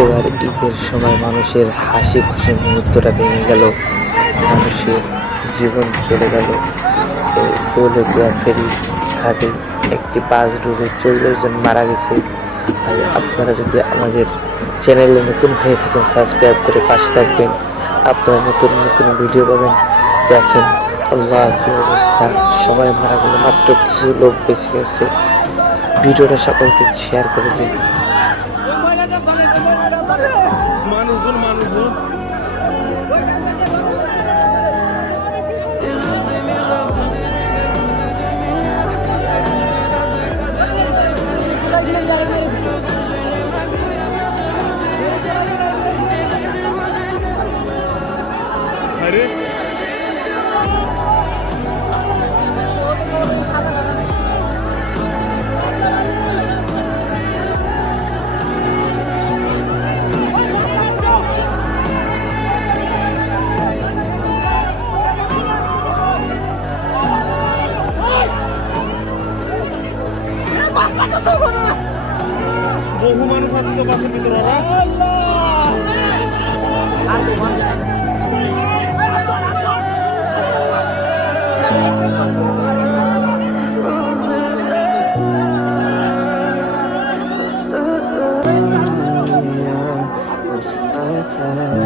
এবার ঈদের সময় মানুষের হাসি খুশি মুহূর্তটা ভেঙে গেল, মানুষের জীবন চলে গেল। এই দৌলতদিয়া ফেরি ঘাটে একটি বাস ডুবে 40 জন মারা গেছে। ভাই, আপনারা যদি আমাদের চ্যানেলে নতুন হয়ে থাকেন সাবস্ক্রাইব করে পাশে থাকবেন, আপনারা নতুন নতুন ভিডিও পাবেন। দেখেন আল্লাহ কি অবস্থা, সবাই মারা গেল, মাত্র কিছু লোক বেঁচে গেছে। ভিডিওটা সকলকে শেয়ার করে দিন। বহু মানুষ আছে তো বাসের ভিতরে। ওরা